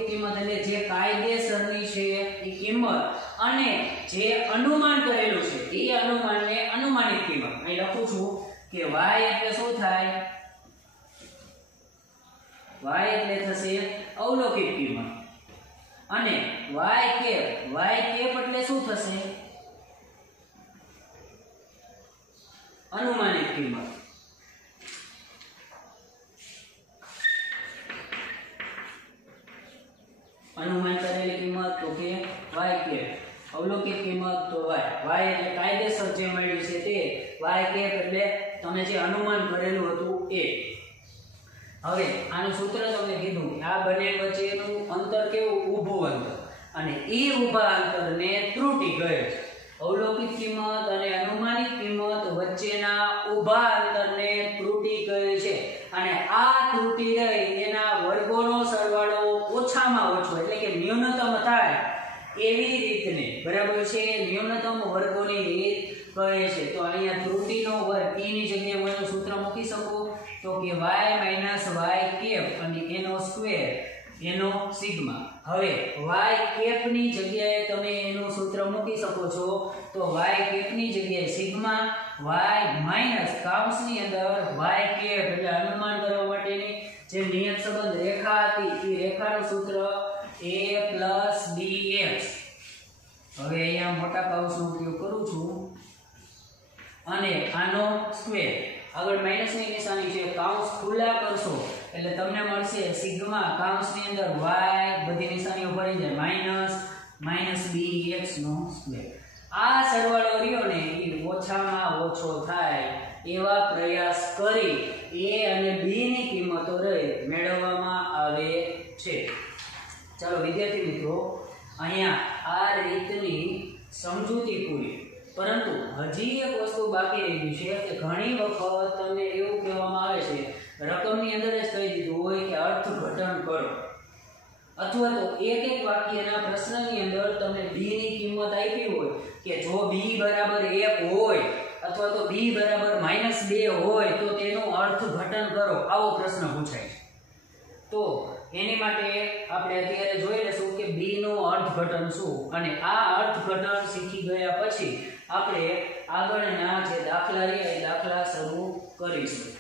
કિંમત એટલે જે કાયદેસરની છે એ કિંમત અને જે અનુમાન કરેલું છે એ અનુમાનને અનુમાનિત કિંમત. અહીં લખું છું કે y એટલે શું થાય? y એટલે થશે અવલોકિત કિંમત અને y કેપ એટલે શું થશે? અનુમાનિત કિંમત. અનુમાન કરેલી કિંમત તો કે y કેપ, અવલોકિત કિંમત તો y એટલે કાયદેસર જે મળ્યું છે તે y કેપ એટલે તમે જે અનુમાન કરેલું હતું એ. હવે આનું સૂત્ર તમને કીધું કે આ બંને વચ્ચેનું અંતર કેવું? ઊભું અંતર, અને એ ઊભા અંતરને ત્રુટિ કહે છે. અવલોકિત કિંમત અને અનુમાનિત કિંમત વચ્ચેના ઊભા અંતરને ત્રુટિ કહે છે અને આ ત્રુટિ રહી એના વર્ગોનો સરવાળો ઓછામાં ઓછો એટલે કે ન્યૂનતમ થાય એવી રીતને, બરાબર છે, ન્યૂનતમ વર્ગોની રીત કહે છે. તો અહીંયા ત્રુટિનો વર્ગ e ની જગ્યાએ હું સૂત્ર મૂકી શકું તો કે y - y કેપ અને એનો સ્ક્વેર એનો સિગ્મા. હવે y કેપ ની જગ્યાએ તમે એનું સૂત્ર મૂકી શકો છો તો y કેપ ની જગ્યાએ સિગ્મા y માઈનસ કૌંસની અંદર y કેપ એટલે અનુમાન કરવા માટેની જે નિયત સંબંધ રેખા હતી એ રેખાનું સૂત્ર a + bx. હવે અહીંયા મોટા કૌંસનો ઉપયોગ કરું છું અને આનો સ્ક્વેર. આગળ માઈનસની નિશાની છે, કૌંસ ખુલ્લા કરશો એટલે તમને મળશે સિગ્મા કૌંસની અંદર y બધી નિશાનીઓ ભરી જાય માઈનસ bx નો સ્ક્વેર. આ સરવાળો રહ્યો ને એ ઓછામાં ઓછો થાય એવા પ્રયાસ કરી a અને b ની કિંમતો મેળવવામાં આવે છે. ચાલો વિદ્યાર્થી મિત્રો, અહીંયા આ રીતની સમજૂતી પૂરી, પરંતુ હજી એક વસ્તુ બાકી રહી છે કે ઘણી વખત તમને એવું કહેવામાં આવે છે, રકમની અંદર જ કહી દીધું હોય કે અર્થઘટન કરો, અથવા તો એક વાક્યના પ્રશ્નની અંદર તમને b ની કિંમત આપી હોય કે જો b બરાબર 1 હોય અથવા તો b બરાબર -2 હોય તો તેનું અર્થઘટન કરો, આવો પ્રશ્ન પૂછાય છે. તો એની માટે આપણે અત્યારે જોઈ લેશું કે b નું અર્થઘટન શું, અને આ અર્થઘટન શીખી ગયા પછી આપણે આગળના જે દાખલા રહ્યા એ દાખલા શરૂ કરીશું.